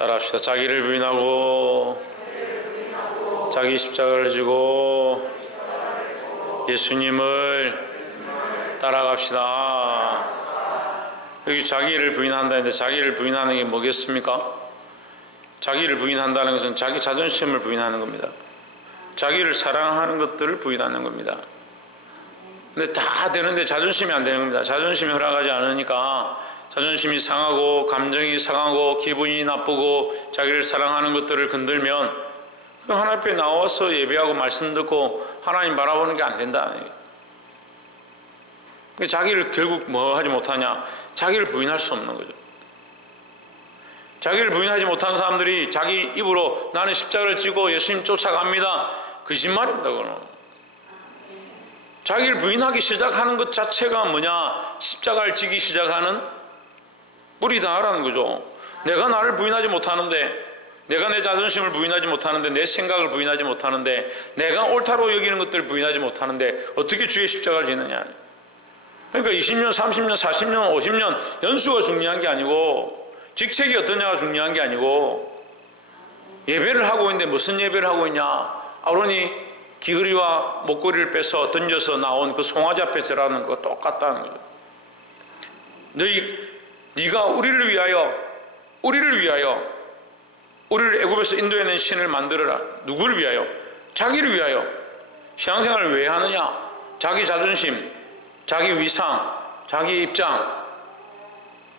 따라합시다. 자기를 부인하고 자기 십자가를 지고 예수님을 따라갑시다. 여기 자기를 부인한다는데 자기를 부인하는 게 뭐겠습니까? 자기를 부인한다는 것은 자기 자존심을 부인하는 겁니다. 자기를 사랑하는 것들을 부인하는 겁니다. 근데 다 되는데 자존심이 안 되는 겁니다. 자존심이 허락하지 않으니까 자존심이 상하고 감정이 상하고 기분이 나쁘고 자기를 사랑하는 것들을 건들면 하나님 앞에 나와서 예배하고 말씀 듣고 하나님 바라보는 게 안 된다. 자기를 결국 뭐 하지 못하냐? 자기를 부인할 수 없는 거죠. 자기를 부인하지 못한 사람들이 자기 입으로 나는 십자가를 지고 예수님 쫓아갑니다. 거짓말입니다. 그거는. 자기를 부인하기 시작하는 것 자체가 뭐냐? 십자가를 지기 시작하는 뿌리다라는 거죠. 내가 나를 부인하지 못하는데, 내가 내 자존심을 부인하지 못하는데, 내 생각을 부인하지 못하는데, 내가 옳다고 여기는 것들을 부인하지 못하는데 어떻게 주의 십자가를 지느냐? 그러니까 20년, 30년, 40년, 50년 연수가 중요한 게 아니고 직책이 어떠냐가 중요한 게 아니고 예배를 하고 있는데 무슨 예배를 하고 있냐? 아론이 귀걸이와 목걸이를 빼서 던져서 나온 그 송아지 앞에 절하는 거 똑같다는 거죠. 네가 우리를 위하여 우리를 애굽에서 인도해낸 신을 만들어라. 누구를 위하여? 자기를 위하여. 신앙생활을 왜 하느냐? 자기 자존심, 자기 위상, 자기 입장,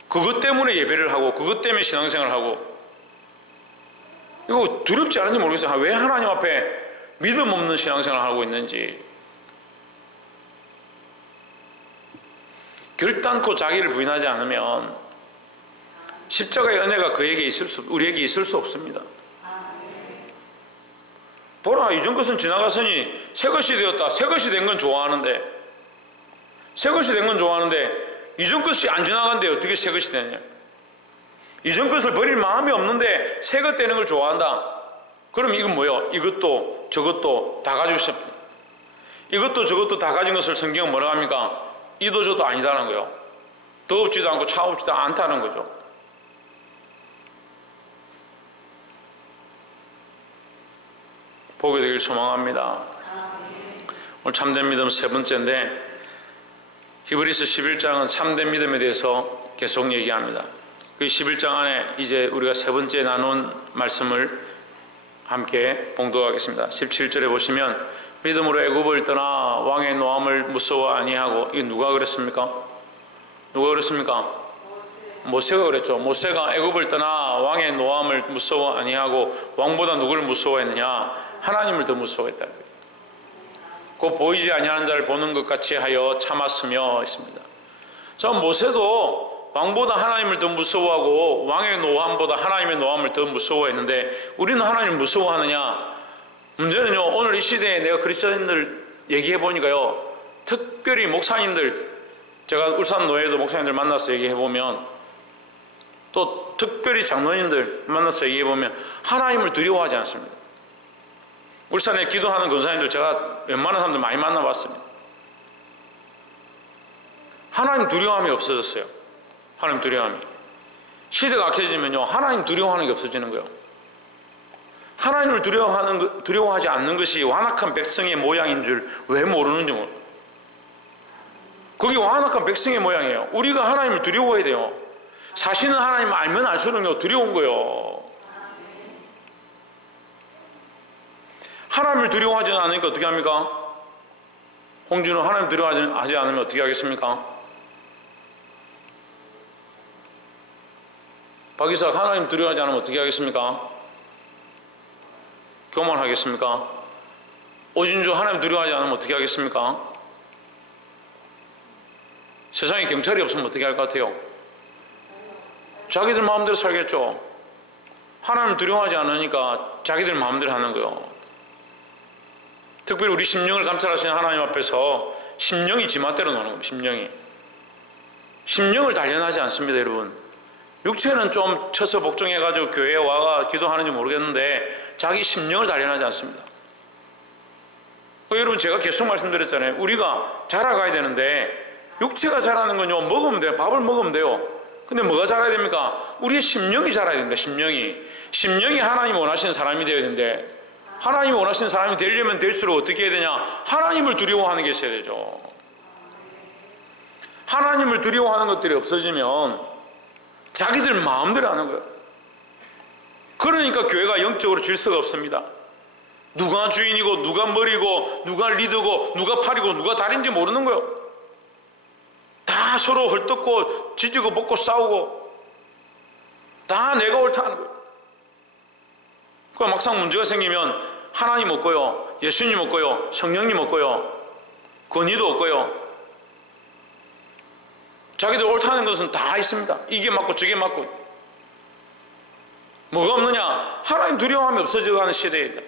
그것 때문에 예배를 하고 그것 때문에 신앙생활을 하고. 이거 두렵지 않은지 모르겠어요. 왜 하나님 앞에 믿음 없는 신앙생활을 하고 있는지. 결단코 자기를 부인하지 않으면 십자가의 은혜가 우리에게 있을 수 없습니다. 보라, 이전 것은 지나갔으니 새 것이 되었다. 새 것이 된 건 좋아하는데 이전 것이 안 지나간데 어떻게 새 것이 되느냐? 이전 것을 버릴 마음이 없는데 새 것 되는 걸 좋아한다. 그럼 이건 뭐예요? 이것도 저것도 다 가지고 싶다. 이것도 저것도 다 가진 것을 성경은 뭐라고 합니까? 이도 저도 아니다는 거예요. 더웁지도 않고 차갑지도 않다는 거죠. 보게 되길 소망합니다. 오늘 참된 믿음 세 번째인데, 히브리서 11장은 참된 믿음에 대해서 계속 얘기합니다. 그 11장 안에 이제 우리가 세 번째 나눈 말씀을 함께 봉독하겠습니다. 17절에 보시면 믿음으로 애굽을 떠나 왕의 노함을 무서워 아니하고, 이게 누가 그랬습니까? 모세가 그랬죠. 모세가 애굽을 떠나 왕의 노함을 무서워 아니하고, 왕보다 누구를 무서워했느냐? 하나님을 더 무서워했다. 그 보이지 아니하는 자를 보는 것 같이 하여 참았으며 있습니다. 저 모세도 왕보다 하나님을 더 무서워하고 왕의 노함보다 하나님의 노함을 더 무서워했는데, 우리는 하나님을 무서워하느냐? 문제는요, 오늘 이 시대에 내가 그리스도인들 얘기해 보니까요, 특별히 목사님들, 제가 울산 노예도 목사님들 만나서 얘기해 보면, 또 특별히 장로님들 만나서 얘기해 보면 하나님을 두려워하지 않습니다. 울산에 기도하는 권사님들 제가 웬만한 사람들 많이 만나봤습니다. 하나님 두려움이 없어졌어요. 하나님 두려움이. 시대가 악해지면요, 하나님 두려워하는 게 없어지는 거예요. 하나님을 두려워하지 않는 것이 완악한 백성의 모양인 줄 왜 모르는지 모르겠어요. 그게 완악한 백성의 모양이에요. 우리가 하나님을 두려워해야 돼요. 사실은 하나님을 알면 알수록 두려운 거예요. 하나님을 두려워하지 않으니까 어떻게 합니까? 홍준호, 하나님 두려워하지 않으면 어떻게 하겠습니까? 박이삭, 하나님 두려워하지 않으면 어떻게 하겠습니까? 교만하겠습니까? 오진주, 하나님 두려워하지 않으면 어떻게 하겠습니까? 세상에 경찰이 없으면 어떻게 할 것 같아요? 자기들 마음대로 살겠죠. 하나님 두려워하지 않으니까 자기들 마음대로 하는 거예요. 특별히 우리 심령을 감찰하시는 하나님 앞에서 심령이 지멋대로 노는 겁니다. 심령을 단련하지 않습니다, 여러분. 육체는 좀 쳐서 복종해가지고 교회에 와가 기도하는지 모르겠는데 자기 심령을 단련하지 않습니다. 여러분, 제가 계속 말씀드렸잖아요. 우리가 자라가야 되는데 육체가 자라는 건요, 먹으면 돼요. 밥을 먹으면 돼요. 근데 뭐가 자라야 됩니까? 우리의 심령이 자라야 됩니다. 심령이 하나님 원하시는 사람이 되어야 되는데, 하나님 원하시는 사람이 되려면 될수록 어떻게 해야 되냐? 하나님을 두려워하는 게 있어야 되죠. 하나님을 두려워하는 것들이 없어지면 자기들 마음대로 하는 거예요. 그러니까 교회가 영적으로 질서가 없습니다. 누가 주인이고 누가 머리고 누가 리더고 누가 팔이고 누가 다리인지 모르는 거예요. 다 서로 헐뜯고 지지고 볶고 싸우고 다 내가 옳다 하는 거예요. 그러니까 막상 문제가 생기면 하나님 없고요, 예수님 없고요, 성령님 없고요, 권위도 없고요, 자기들 옳다는 것은 다 있습니다. 이게 맞고 저게 맞고. 뭐가 없느냐? 하나님 두려움이 없어져가는 시대입니다.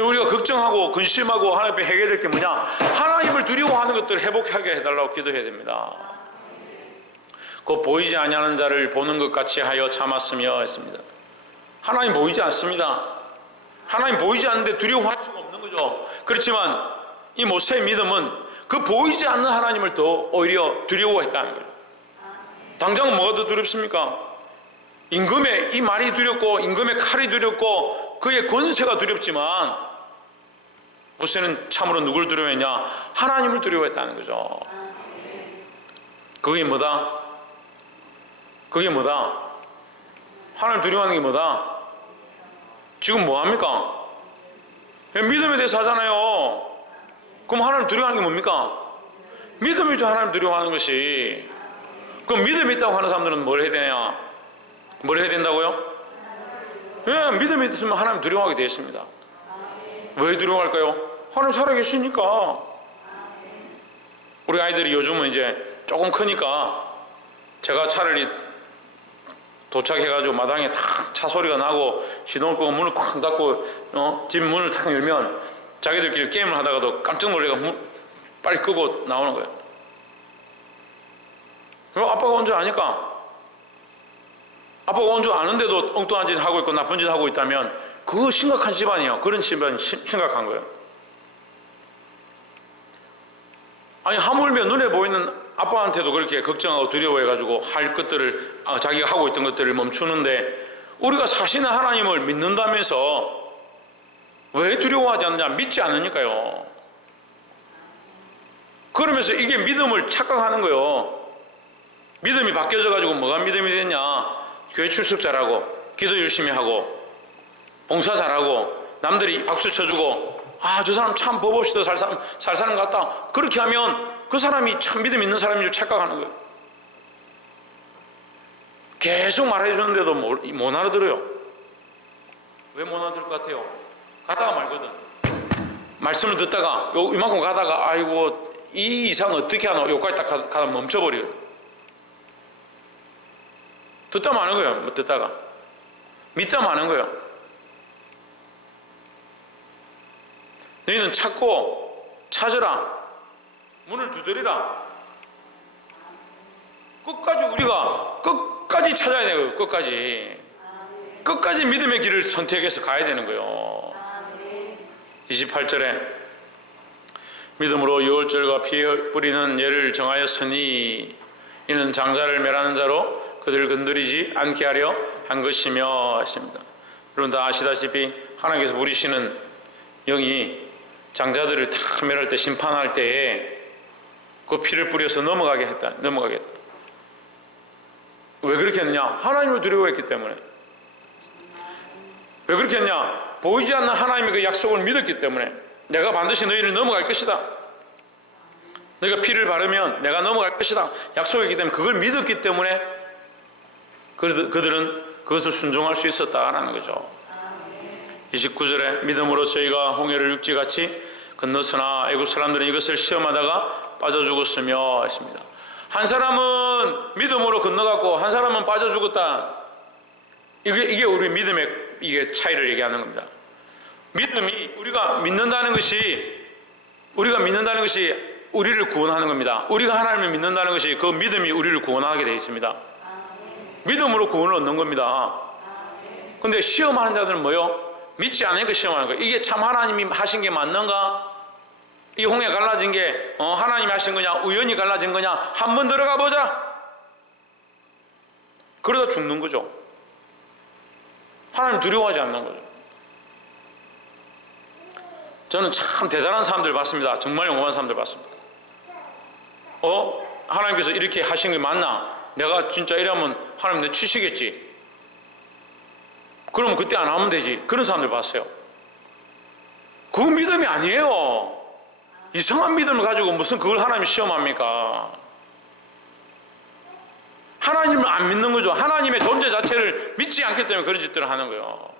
우리가 걱정하고 근심하고 하나님 앞에 해결될 게 뭐냐? 하나님을 두려워하는 것들을 회복하게 해달라고 기도해야 됩니다. 그 보이지 아니하는 자를 보는 것 같이 하여 참았으며 했습니다. 하나님 보이지 않습니다. 하나님 보이지 않는데 두려워할 수가 없는 거죠. 그렇지만 이 모세의 믿음은 그 보이지 않는 하나님을 더 오히려 두려워했다는 거예요. 당장 뭐가 더 두렵습니까? 임금의 이 말이 두렵고 임금의 칼이 두렵고 그의 권세가 두렵지만 모세는 참으로 누굴 두려워했냐? 하나님을 두려워했다는 거죠. 그게 뭐다? 그게 뭐다? 하나님 두려워하는 게 뭐다? 지금 뭐합니까? 믿음에 대해서 하잖아요. 그럼 하나님 두려워하는 게 뭡니까? 믿음이죠. 하나님 두려워하는 것이. 그럼 믿음이 있다고 하는 사람들은 뭘 해야 되냐? 뭘 해야 된다고요? 예, 믿음이 있으면 하나님 두려워하게 되어 있습니다. 왜 두려워할까요? 하나님 살아계시니까. 우리 아이들이 요즘은 이제 조금 크니까 제가 차를 도착해가지고 마당에 탁 차 소리가 나고 시동을 끄고 문을 콱 닫고 집 문을 탁 열면 자기들끼리 게임을 하다가도 깜짝 놀래가 빨리 끄고 나오는 거예요. 그럼 아빠가 온 줄 아니까. 아빠가 온 줄 아는데도 엉뚱한 짓 하고 있고 나쁜 짓 하고 있다면 그거 심각한 집안이에요. 그런 집안이 심각한 거예요. 아니 하물며 눈에 보이는 아빠한테도 그렇게 걱정하고 두려워해가지고 할 것들을 자기가 하고 있던 것들을 멈추는데 우리가 사시는 하나님을 믿는다면서 왜 두려워하지 않느냐? 믿지 않으니까요. 그러면서 이게 믿음을 착각하는 거예요. 믿음이 바뀌어져가지고 뭐가 믿음이 됐냐? 교회 출석 잘하고 기도 열심히 하고 봉사 잘하고 남들이 박수 쳐주고 저 사람 참 법 없이도 잘 사는 것 같다. 그렇게 하면 그 사람이 참 믿음 있는 사람인 줄 착각하는 거예요. 계속 말해주는데도 못 알아들어요. 왜 못 알아들을 것 같아요? 가다가 말거든. 말씀을 듣다가 이만큼 가다가 아이고 이 이상 어떻게 하나 여기까지 딱 가다 멈춰버려요. 듣다 마는 거예요. 뭐 듣다가 믿다 마는 거예요. 너희는 찾고 찾으라 문을 두드리라. 끝까지 찾아야 돼요. 끝까지 믿음의 길을 선택해서 가야 되는 거예요. 28절에 믿음으로 유월절과 피 뿌리는 예를 정하였으니 이는 장자를 멸하는 자로 그들을 건드리지 않게 하려 한 것이며 했습니다. 여러분 다 아시다시피 하나님께서 부리시는 영이 장자들을 다 멸할 때 심판할 때에 그 피를 뿌려서 넘어가게 했다. 왜 그렇게 했느냐? 하나님을 두려워했기 때문에. 왜 그렇게 했냐? 보이지 않는 하나님의 그 약속을 믿었기 때문에. 내가 반드시 너희를 넘어갈 것이다. 너희가 피를 바르면 내가 넘어갈 것이다. 약속했기 때문에 그걸 믿었기 때문에 그들은 그것을 순종할 수 있었다라는 거죠. 29절에 믿음으로 저희가 홍해를 육지같이 건넜으나 애굽 사람들은 이것을 시험하다가 빠져 죽었으며 했습니다. 한 사람은 믿음으로 건너갔고 한 사람은 빠져 죽었다. 이게 우리 믿음의 이게 차이를 얘기하는 겁니다. 믿음이 우리가 믿는다는 것이 우리를 구원하는 겁니다. 우리가 하나님을 믿는다는 것이 그 믿음이 우리를 구원하게 되어 있습니다. 믿음으로 구원을 얻는 겁니다. 근데 시험하는 자들은 뭐요? 믿지 않으니까 시험하는 거예요. 이게 참 하나님이 하신 게 맞는가? 이 홍해 갈라진 게 하나님이 하신 거냐? 우연히 갈라진 거냐? 한번 들어가 보자. 그러다 죽는 거죠. 하나님 두려워하지 않는 거죠. 저는 참 대단한 사람들 봤습니다. 정말 영험한 사람들 봤습니다. 하나님께서 이렇게 하신 게 맞나? 내가 진짜 이러면 하나님 내 치시겠지. 그러면 그때 안 하면 되지. 그런 사람들 봤어요. 그건 믿음이 아니에요. 이상한 믿음을 가지고 무슨 그걸 하나님이 시험합니까? 하나님을 안 믿는 거죠. 하나님의 존재 자체를 믿지 않기 때문에 그런 짓들을 하는 거예요.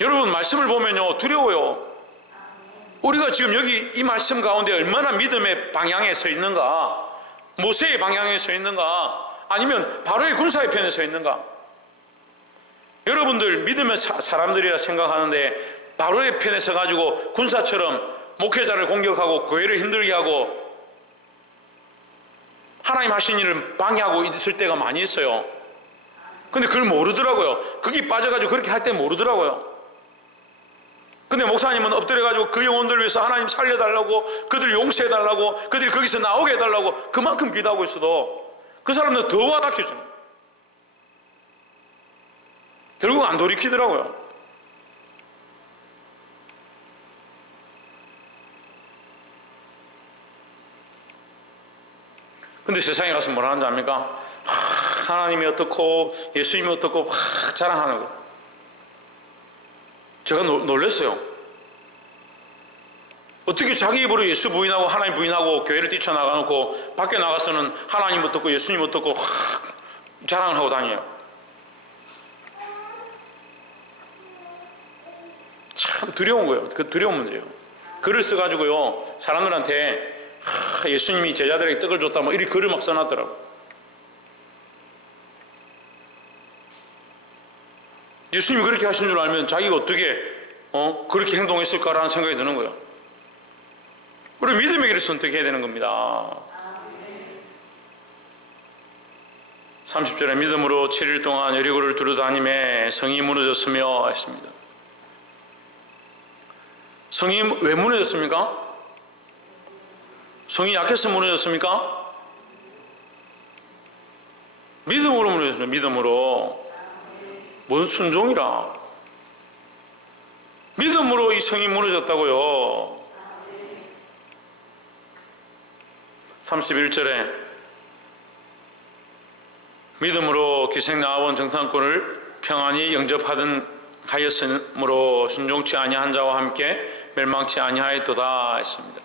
여러분, 말씀을 보면요, 두려워요. 우리가 지금 여기 이 말씀 가운데 얼마나 믿음의 방향에 서 있는가, 모세의 방향에 서 있는가, 아니면 바로의 군사의 편에 서 있는가. 여러분들 믿음의 사람들이라 생각하는데 바로의 편에 서가지고 군사처럼 목회자를 공격하고 교회를 힘들게 하고 하나님 하신 일을 방해하고 있을 때가 많이 있어요. 근데 그걸 모르더라고요. 거기 빠져가지고 그렇게 할 때 모르더라고요. 근데 목사님은 엎드려가지고 그 영혼들 위해서 하나님 살려달라고, 그들 용서해달라고, 그들이 거기서 나오게 해달라고 그만큼 기도하고 있어도 그 사람들은 더 와닿혀주는 거예요. 결국 안 돌이키더라고요. 근데 세상에 가서 뭐라 하는지 압니까? 하나님이 어떻고 예수님이 어떻고 자랑하는 거. 제가 놀랐어요. 어떻게 자기 입으로 예수 부인하고 하나님 부인하고 교회를 뛰쳐나가놓고 밖에 나가서는 하나님 어떻고 예수님 어떻고 자랑을 하고 다녀요. 참 두려운 거예요. 그 두려운 문제예요. 글을 써가지고요, 사람들한테 예수님이 제자들에게 떡을 줬다 뭐 이렇게 글을 막 써놨더라고. 예수님이 그렇게 하신 줄 알면 자기가 어떻게 그렇게 행동했을까라는 생각이 드는 거예요. 우리 믿음의 길을 선택해야 되는 겁니다. 30절에 믿음으로 7일 동안 여리고를 두루다니며 성이 무너졌으며 했습니다. 성이 왜 무너졌습니까? 성이 약해서 무너졌습니까? 믿음으로 무너졌습니다. 믿음으로. 뭔 순종이라. 믿음으로 이 성이 무너졌다고요. 31절에 믿음으로 기생 나아온 정탐꾼을 평안히 영접하던 하였으므로 순종치 아니한 자와 함께 멸망치 아니하였도다 했습니다.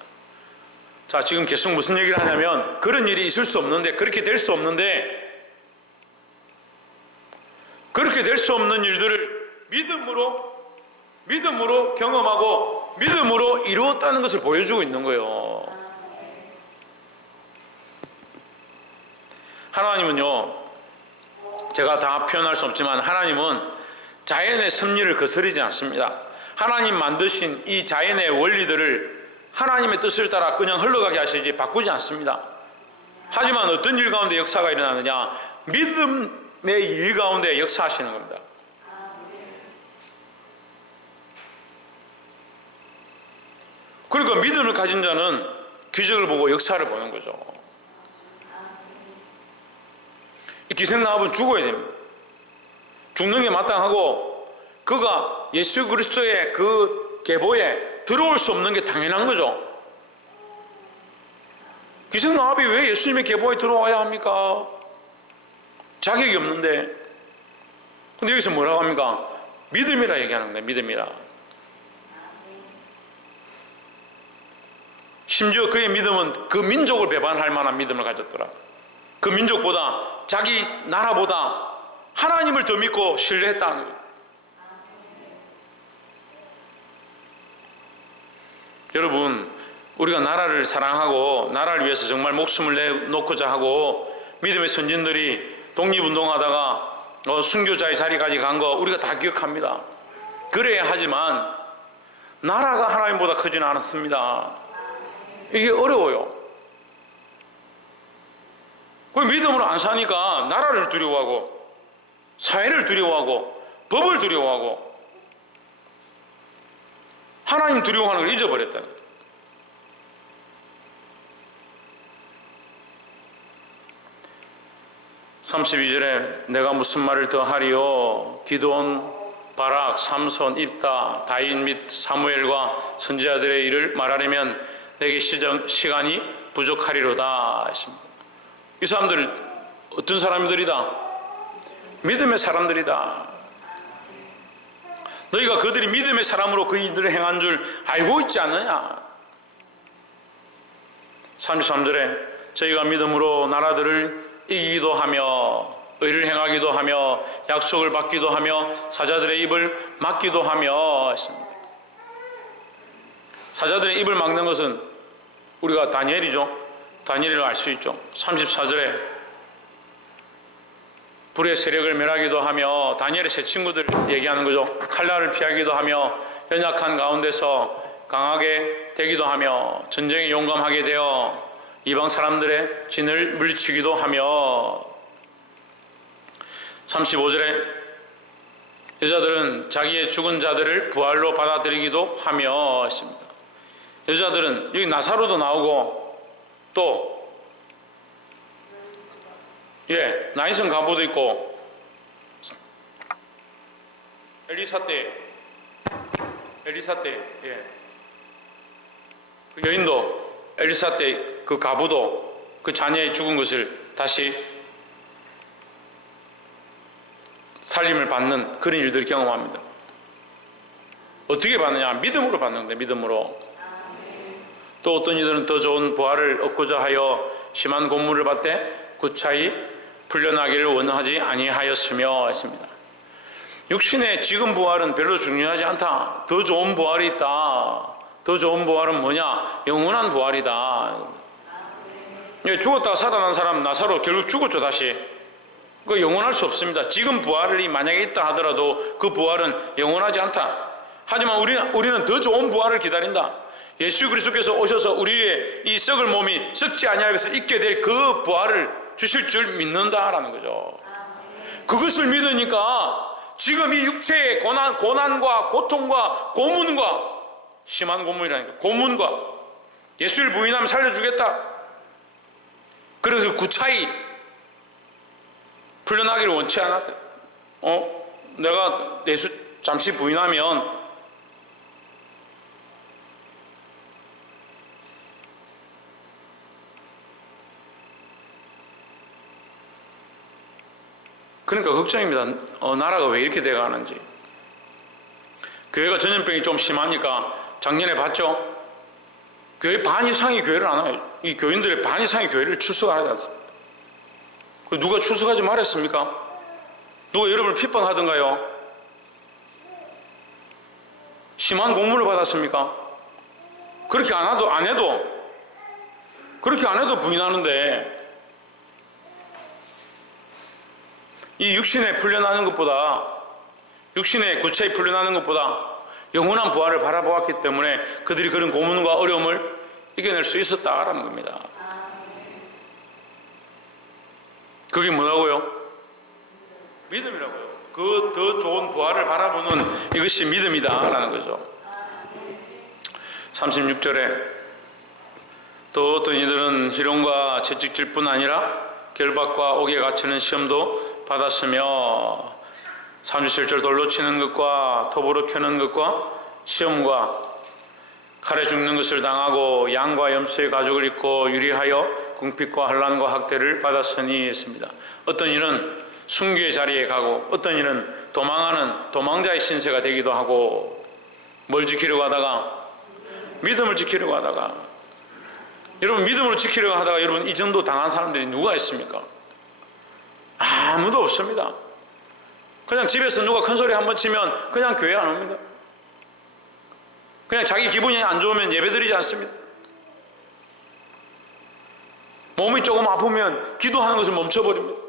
자, 지금 계속 무슨 얘기를 하냐면 그런 일이 있을 수 없는데, 그렇게 될 수 없는데, 그렇게 될 수 없는 일들을 믿음으로 경험하고 믿음으로 이루었다는 것을 보여주고 있는 거예요. 하나님은요, 제가 다 표현할 수 없지만 하나님은 자연의 섭리를 거스르지 않습니다. 하나님 만드신 이 자연의 원리들을 하나님의 뜻을 따라 그냥 흘러가게 하시지 바꾸지 않습니다. 하지만 어떤 일 가운데 역사가 일어나느냐? 믿음의 일 가운데 역사하시는 겁니다. 그러니까 믿음을 가진 자는 기적을 보고 역사를 보는 거죠. 이 기생나합은 죽어야 됩니다. 죽는 게 마땅하고 그가 예수 그리스도의 그 계보에 들어올 수 없는 게 당연한 거죠. 기생나합이 왜 예수님의 계보에 들어와야 합니까? 자격이 없는데. 근데 여기서 뭐라고 합니까? 믿음이라 얘기하는 거예요. 믿음이라. 심지어 그의 믿음은 그 민족을 배반할 만한 믿음을 가졌더라. 그 민족보다, 자기 나라보다 하나님을 더 믿고 신뢰했다는 거예요. 여러분, 우리가 나라를 사랑하고 나라를 위해서 정말 목숨을 내놓고자 하고 믿음의 선진들이 독립운동하다가 순교자의 자리까지 간 거 우리가 다 기억합니다. 그래야 하지만 나라가 하나님보다 크지는 않았습니다. 이게 어려워요. 그 믿음으로 안 사니까 나라를 두려워하고 사회를 두려워하고 법을 두려워하고 하나님 두려워하는 걸 잊어버렸다는 거예요. 32절에 내가 무슨 말을 더 하리요? 기드온, 바락, 삼손, 입다, 다윗 및 사무엘과 선지자들의 일을 말하려면 내게 시간이 부족하리로다 했습니다. 이 사람들 어떤 사람들이다? 믿음의 사람들이다. 너희가 그들이 믿음의 사람으로 그 일들을 행한 줄 알고 있지 않느냐? 33절에 저희가 믿음으로 나라들을 이기기도 하며 의를 행하기도 하며 약속을 받기도 하며 사자들의 입을 막기도 하며 했습니다. 사자들의 입을 막는 것은 우리가 다니엘이죠. 다니엘을 알 수 있죠. 34절에 불의 세력을 멸하기도 하며 다니엘의 세 친구들 얘기하는 거죠. 칼날을 피하기도 하며 연약한 가운데서 강하게 되기도 하며 전쟁에 용감하게 되어 이방 사람들의 진을 물리치기도 하며 35절에 여자들은 자기의 죽은 자들을 부활로 받아들이기도 하며 했습니다. 여자들은 여기 나사로도 나오고 또 나인성 가부도 있고 엘리사 때 그 여인도 엘리사 때 그 가부도 그 자녀의 죽은 것을 다시 살림을 받는 그런 일들을 경험합니다. 어떻게 받느냐? 믿음으로 받는 건데, 믿음으로. 또 어떤 이들은 더 좋은 부활을 얻고자 하여 심한 고문을 받되 구차히 풀려나기를 원하지 아니하였으며 했습니다. 육신의 지금 부활은 별로 중요하지 않다. 더 좋은 부활이 있다. 더 좋은 부활은 뭐냐? 영원한 부활이다. 죽었다가 살아난 사람 나사로 결국 죽었죠. 다시 그 영원할 수 없습니다. 지금 부활이 만약에 있다 하더라도 그 부활은 영원하지 않다. 하지만 우리는 더 좋은 부활을 기다린다. 예수 그리스도께서 오셔서 우리의 이 썩을 몸이 썩지 아니하여서 있게 될 그 부활을 주실 줄 믿는다라는 거죠. 그것을 믿으니까 지금 이 육체의 고난과 고통과 고문과 심한 고문이라니까, 고문과 예수를 부인하면 살려주겠다. 그래서 구차히 풀려나기를 원치 않았대. 내가 예수 잠시 부인하면 그러니까 걱정입니다. 나라가 왜 이렇게 돼가는지. 교회가 전염병이 좀 심하니까 작년에 봤죠? 교회 반 이상이 교회를 안 와요. 이 교인들의 반 이상이 교회를 출석하지 않습니다. 누가 출석하지 말했습니까? 누가 여러분을 핍박하던가요? 심한 고문을 받았습니까? 그렇게 안 해도 부인하는데, 이 육신에 풀려나는 것보다, 육신에 구체에 풀려나는 것보다 영원한 부활을 바라보았기 때문에 그들이 그런 고문과 어려움을 이겨낼 수 있었다라는 겁니다. 그게 뭐라고요? 믿음이라고요. 그 더 좋은 부활을 바라보는 이것이 믿음이다라는 거죠. 36절에 또 어떤 이들은 희롱과 채찍질뿐 아니라 결박과 옥에 갇히는 시험도 받았으며 37절 돌로 치는 것과 톱으로 켜는 것과 시험과 칼에 죽는 것을 당하고 양과 염소의 가죽을 입고 유리하여 궁핍과 환난과 학대를 받았으니 했습니다. 어떤 이는 순교의 자리에 가고 어떤 이는 도망하는 도망자의 신세가 되기도 하고, 뭘 지키려고 하다가? 믿음을 지키려고 하다가. 여러분, 믿음을 지키려고 하다가 여러분 이 정도 당한 사람들이 누가 있습니까? 아무도 없습니다. 그냥 집에서 누가 큰 소리 한번 치면 그냥 교회 안 옵니다. 그냥 자기 기분이 안 좋으면 예배드리지 않습니다. 몸이 조금 아프면 기도하는 것을 멈춰버립니다.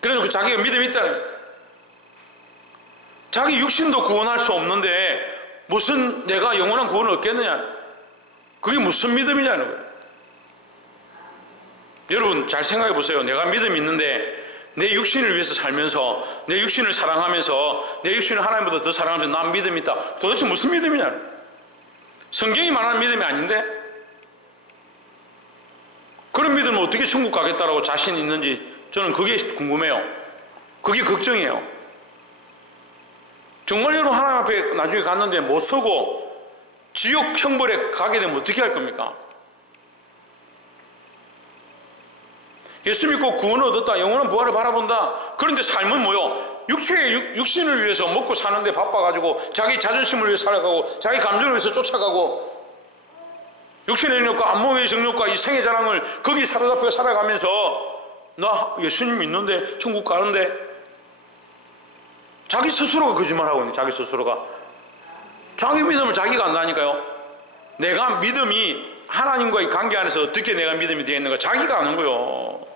그래놓고 자기가 믿음이 있다는, 자기 육신도 구원할 수 없는데 무슨 내가 영원한 구원을 얻겠느냐, 그게 무슨 믿음이냐는 거예요. 여러분 잘 생각해 보세요. 내가 믿음이 있는데 내 육신을 위해서 살면서, 내 육신을 사랑하면서, 내 육신을 하나님보다 더 사랑하면서 난 믿음이 있다. 도대체 무슨 믿음이냐? 성경이 말하는 믿음이 아닌데, 그런 믿음은 어떻게 천국 가겠다라고 자신 있는지 저는 그게 궁금해요. 그게 걱정이에요. 정말 여러분 하나님 앞에 나중에 갔는데 못 서고 지옥 형벌에 가게 되면 어떻게 할 겁니까? 예수 믿고 구원을 얻었다, 영원한 부활을 바라본다. 그런데 삶은 뭐요? 육신을 위해서 먹고 사는데 바빠가지고 자기 자존심을 위해 살아가고 자기 감정을 위해서 쫓아가고 육신의 능력과 안목의 정력과 이 생의 자랑을 거기 사로잡혀 살아가면서 나 예수님 믿는데 천국 가는데 자기 스스로가 거짓말하고 있는 자기 스스로가 자기 믿음을 자기가 안다니까요. 내가 믿음이 하나님과의 관계 안에서 어떻게 내가 믿음이 되어 있는가 자기가 아는 거요.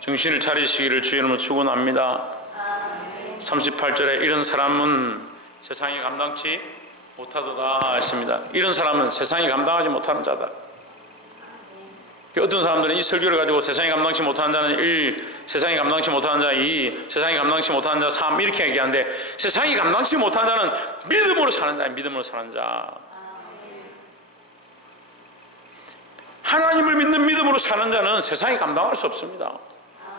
정신을 차리시기를 주의 이름으로 축원합니다. 38절에 이런 사람은 세상이 감당치 못하도다 했습니다. 이런 사람은 세상이 감당하지 못하는 자다. 어떤 사람들은 이 설교를 가지고 세상이 감당치 못하는 자는 1, 세상이 감당치 못하는 자 2, 세상이 감당치 못하는 자 3 이렇게 얘기하는데 세상이 감당치 못하는 자는 믿음으로 사는 자예요. 믿음으로 사는 자. 하나님을 믿는 믿음으로 사는 자는 세상이 감당할 수 없습니다.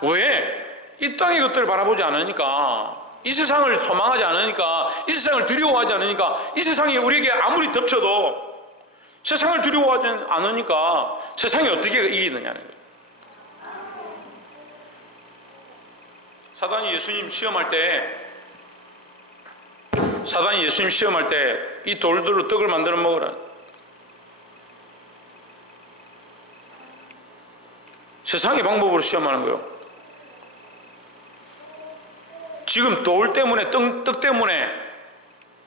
왜? 이 땅의 것들을 바라보지 않으니까, 이 세상을 소망하지 않으니까, 이 세상을 두려워하지 않으니까, 이 세상이 우리에게 아무리 덮쳐도 세상을 두려워하지 않으니까 세상이 어떻게 이기느냐는 거예요. 사단이 예수님 시험할 때 이 돌들로 떡을 만들어 먹으라. 세상의 방법으로 시험하는 거예요. 지금 돌 때문에 떡 때문에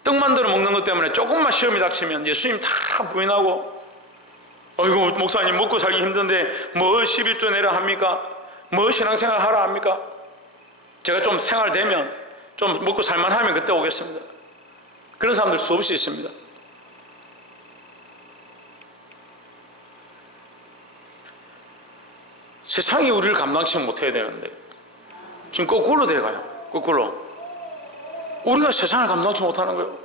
떡 만들어 먹는 것 때문에 조금만 시험이 닥치면 예수님 다 부인하고 어이구 목사님 먹고 살기 힘든데 뭐 11조 내라 합니까? 뭐 신앙생활 하라 합니까? 제가 좀 생활되면 좀 먹고 살만하면 그때 오겠습니다. 그런 사람들 수없이 있습니다. 세상이 우리를 감당치 못해야 되는데 지금 거꾸로 돼가요. 거꾸로 우리가 세상을 감당치 못하는 거예요.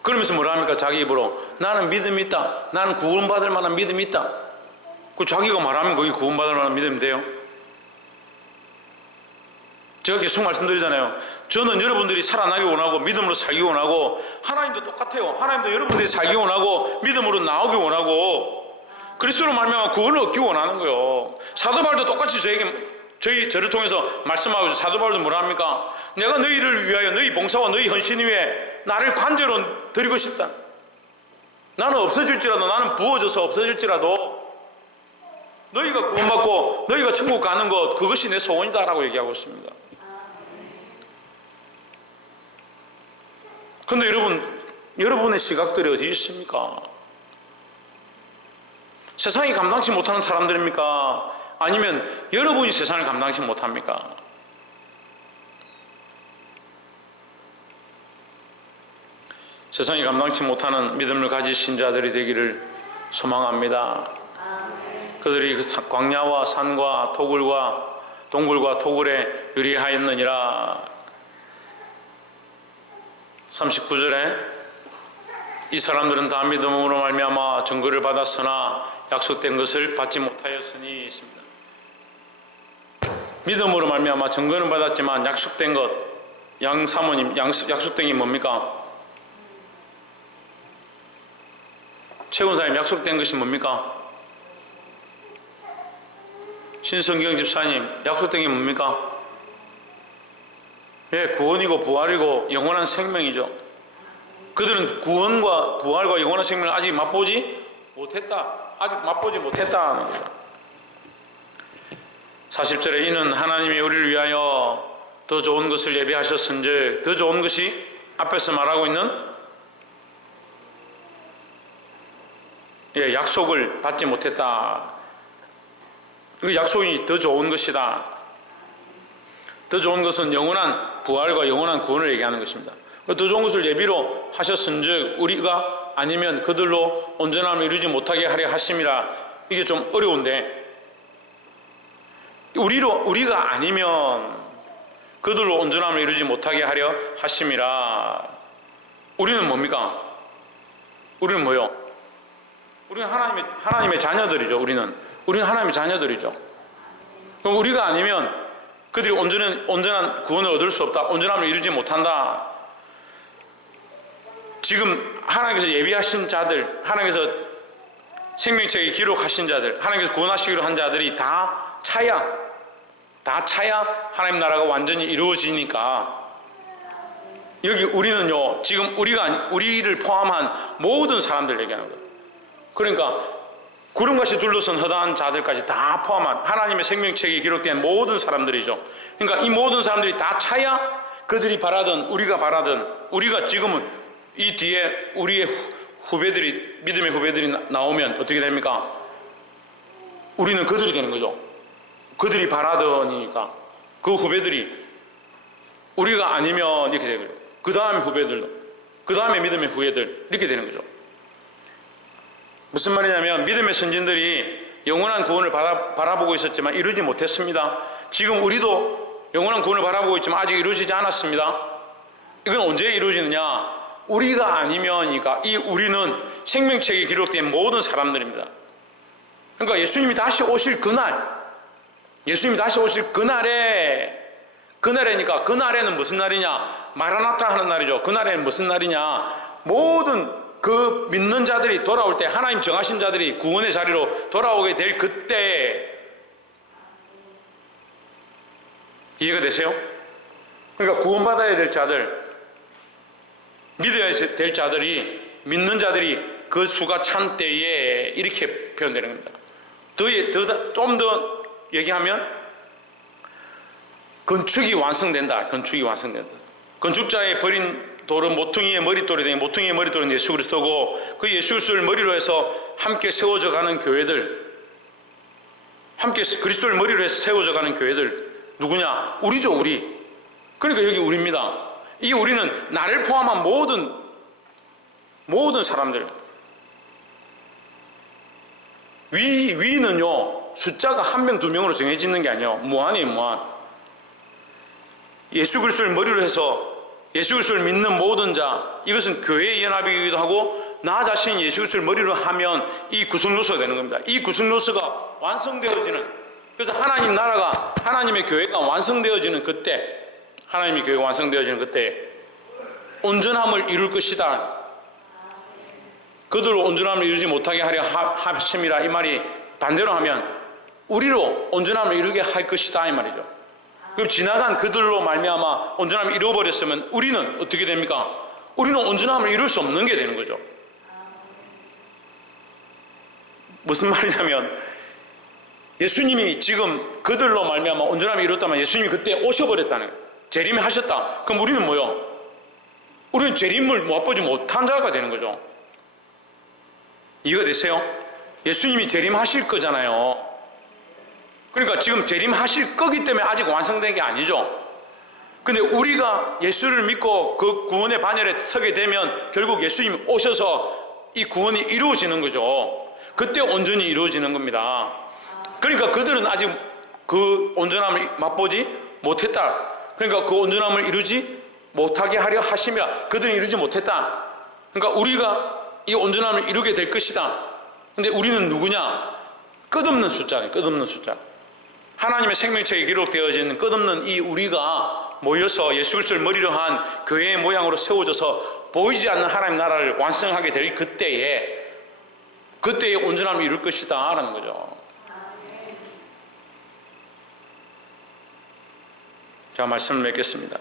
그러면서 뭐라 합니까? 자기 입으로 나는 믿음이 있다, 나는 구원받을 만한 믿음이 있다. 그 자기가 말하면 거기 구원받을 만한 믿음이 돼요? 제가 계속 말씀드리잖아요. 저는 여러분들이 살아나기 원하고 믿음으로 살기 원하고 하나님도 똑같아요. 하나님도 여러분들이 살기 원하고 믿음으로 나오기 원하고 그리스도로 말미암아 구원을 얻기 원하는 거예요. 사도 바울도 똑같이 저를 통해서 말씀하고 사도 바울도 뭐라 합니까? 내가 너희를 위하여 너희 봉사와 너희 헌신 위에 나를 관제로 드리고 싶다. 나는 없어질지라도 나는 부어져서 없어질지라도 너희가 구원받고 너희가 천국 가는 것 그것이 내 소원이다 라고 얘기하고 있습니다. 근데 여러분의 시각들이 어디 있습니까? 세상이 감당치 못하는 사람들입니까? 아니면 여러분이 세상을 감당치 못합니까? 세상이 감당치 못하는 믿음을 가지신 자들이 되기를 소망합니다. 그들이 그 광야와 산과 동굴과 토굴에 유리하였느니라. 39절에 이 사람들은 다 믿음으로 말미암아 증거를 받았으나 약속된 것을 받지 못하였으니 있습니다. 믿음으로 말미암아 증거는 받았지만 약속된 것, 양사모님 약속된 게 뭡니까? 최군사님 약속된 것이 뭡니까? 신성경 집사님 약속된 게 뭡니까? 예, 구원이고 부활이고 영원한 생명이죠. 그들은 구원과 부활과 영원한 생명을 아직 맛보지 못했다. 아직 맛보지 못했다 하는 거죠. 40절에 이는 하나님이 우리를 위하여 더 좋은 것을 예비하셨은즉, 더 좋은 것이 앞에서 말하고 있는 약속을 받지 못했다. 그 약속이 더 좋은 것이다. 더 좋은 것은 영원한 부활과 영원한 구원을 얘기하는 것입니다. 더 좋은 것을 예비로 하셨은즉 우리가 아니면 그들로 온전함을 이루지 못하게 하려 하심이라. 이게 좀 어려운데, 우리가 아니면 그들로 온전함을 이루지 못하게 하려 하심이라. 우리는 뭡니까? 우리는 뭐요? 우리는 하나님의 자녀들이죠. 우리는 하나님의 자녀들이죠. 그럼 우리가 아니면 그들이 온전한 구원을 얻을 수 없다, 온전함을 이루지 못한다. 지금 하나님께서 예비하신 자들, 하나님께서 생명책에 기록하신 자들, 하나님께서 구원하시기로 한 자들이 다 차야 하나님 나라가 완전히 이루어지니까, 여기 우리는요, 지금 우리를 포함한 모든 사람들 얘기하는 거예요. 그러니까 구름같이 둘러선 허다한 자들까지 다 포함한 하나님의 생명책에 기록된 모든 사람들이죠. 그러니까 이 모든 사람들이 다 차야 그들이 바라든 우리가 바라든, 우리가 지금은 이 뒤에 우리의 후배들이, 믿음의 후배들이 나오면 어떻게 됩니까? 우리는 그들이 되는 거죠. 그들이 바라더니까 그 후배들이, 우리가 아니면 이렇게 되는 거예요. 그 다음에 후배들, 그 다음에 믿음의 후예들, 이렇게 되는 거죠. 무슨 말이냐면, 믿음의 선진들이 영원한 구원을 바라보고 있었지만 이루지 못했습니다. 지금 우리도 영원한 구원을 바라보고 있지만 아직 이루어지지 않았습니다. 이건 언제 이루어지느냐? 우리가 아니면이니까, 이 우리는 생명책에 기록된 모든 사람들입니다. 그러니까 예수님이 다시 오실 그날, 예수님이 다시 오실 그날이니까, 그날에는 무슨 날이냐? 마라나타 하는 날이죠. 그날에는 무슨 날이냐? 모든 그 믿는 자들이 돌아올 때, 하나님 정하신 자들이 구원의 자리로 돌아오게 될 그때, 이해가 되세요? 그러니까 구원받아야 될 자들, 믿어야 될 자들이, 믿는 자들이 그 수가 찬 때에 이렇게 표현되는 겁니다. 좀 더 얘기하면 건축이 완성된다. 건축이 완성된다. 건축자의 버린 돌은 모퉁이의 머릿돌이 되니, 모퉁이의 머릿돌은 예수 그리스도고, 그 예수 그리스도를 머리로 해서 함께 세워져 가는 교회들, 함께 그리스도를 머리로 해서 세워져 가는 교회들, 누구냐? 우리죠, 우리. 그러니까 여기 우리입니다. 이 우리는 나를 포함한 모든 사람들. 위는요, 숫자가 1명, 2명으로 정해지는 게 아니에요. 무한이에요, 무한. 예수 그리스도를 머리로 해서 예수 그리스도를 믿는 모든 자, 이것은 교회의 연합이기도 하고, 나 자신이 예수 그리스도를 머리로 하면 이 구성 요소가 되는 겁니다. 이 구성 요소가 완성되어지는, 그래서 하나님 나라가, 하나님의 교회가 완성되어지는 그때, 하나님의 교회가 완성되어지는 그때 온전함을 이룰 것이다. 그들 온전함을 이루지 못하게 하려 하심이라, 이 말이 반대로 하면 우리로 온전함을 이루게 할 것이다, 이 말이죠. 그럼 지나간 그들로 말미암아 온전함을 잃어버렸으면 우리는 어떻게 됩니까? 우리는 온전함을 이룰 수 없는 게 되는 거죠. 무슨 말이냐면, 예수님이 지금 그들로 말미암아 온전함을 이뤘다면 예수님이 그때 오셔버렸다는 거예요. 재림하셨다. 그럼 우리는 뭐요? 우리는 재림을 맛보지 못한 자가 되는 거죠. 이해가 되세요? 예수님이 재림하실 거잖아요. 그러니까 지금 재림하실 거기 때문에 아직 완성된 게 아니죠. 근데 우리가 예수를 믿고 그 구원의 반열에 서게 되면 결국 예수님이 오셔서 이 구원이 이루어지는 거죠. 그때 온전히 이루어지는 겁니다. 그러니까 그들은 아직 그 온전함을 맛보지 못했다. 그러니까 그 온전함을 이루지 못하게 하려 하시며 그들은 이루지 못했다. 그러니까 우리가 이 온전함을 이루게 될 것이다. 근데 우리는 누구냐? 끝없는 숫자네, 끝없는 숫자. 하나님의 생명책에 기록되어진 끝없는 이 우리가 모여서 예수 그리스도를 머리로 한 교회의 모양으로 세워져서 보이지 않는 하나님 나라를 완성하게 될 그때에 온전함을 이룰 것이다 라는 거죠. 자, 말씀을 맺겠습니다.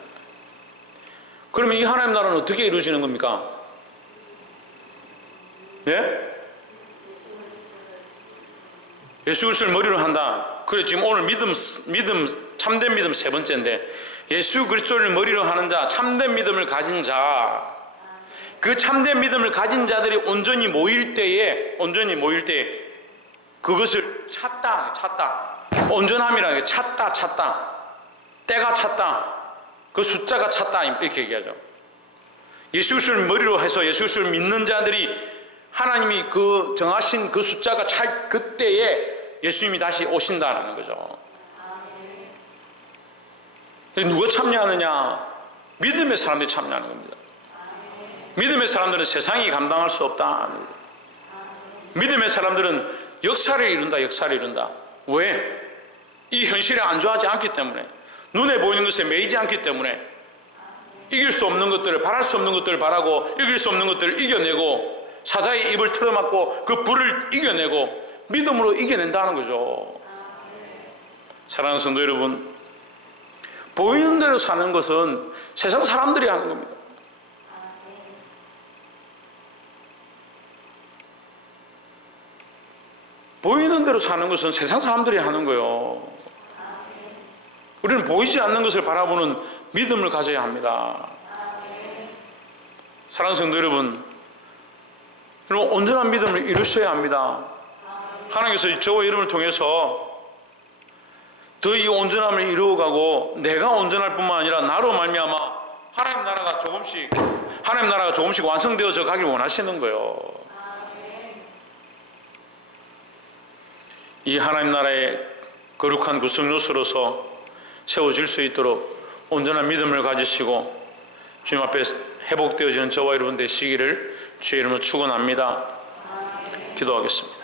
그러면 이 하나님 나라는 어떻게 이루어지는 겁니까? 예? 예수 그리스도를 머리로 한다. 그래, 지금 오늘 참된 믿음 세 번째인데, 예수 그리스도를 머리로 하는 자, 참된 믿음을 가진 자, 그 참된 믿음을 가진 자들이 온전히 모일 때에 그것을 찾다. 온전함이라는 게 찾다. 때가 찼다. 그 숫자가 찼다. 이렇게 얘기하죠. 예수 그리스도를 머리로 해서 예수 그리스도를 믿는 자들이 하나님이 그 정하신 그 숫자가 찰 그때에 예수님이 다시 오신다는 거죠. 누가 참여하느냐? 믿음의 사람들이 참여하는 겁니다. 믿음의 사람들은 세상이 감당할 수 없다. 믿음의 사람들은 역사를 이룬다. 역사를 이룬다. 왜? 이 현실에 안주하지 않기 때문에, 눈에 보이는 것에 매이지 않기 때문에, 이길 수 없는 것들을, 바랄 수 없는 것들을 바라고 이길 수 없는 것들을 이겨내고, 사자의 입을 틀어막고 그 불을 이겨내고 믿음으로 이겨낸다는 거죠. 사랑하는 성도 여러분, 보이는 대로 사는 것은 세상 사람들이 하는 겁니다. 보이는 대로 사는 것은 세상 사람들이 하는 거예요. 우리는 보이지 않는 것을 바라보는 믿음을 가져야 합니다. 사랑하는 성도 여러분, 온전한 믿음을 이루셔야 합니다. 하나님께서 저와 여러분을 통해서 더 이 온전함을 이루어가고, 내가 온전할 뿐만 아니라 나로 말미암아 하나님 나라가 조금씩 완성되어져 가길 원하시는 거예요. 이 하나님 나라의 거룩한 구성요소로서 세워질 수 있도록 온전한 믿음을 가지시고 주님 앞에 회복되어지는 저와 여러분 되시기를 주의 이름으로 축원합니다. 기도하겠습니다.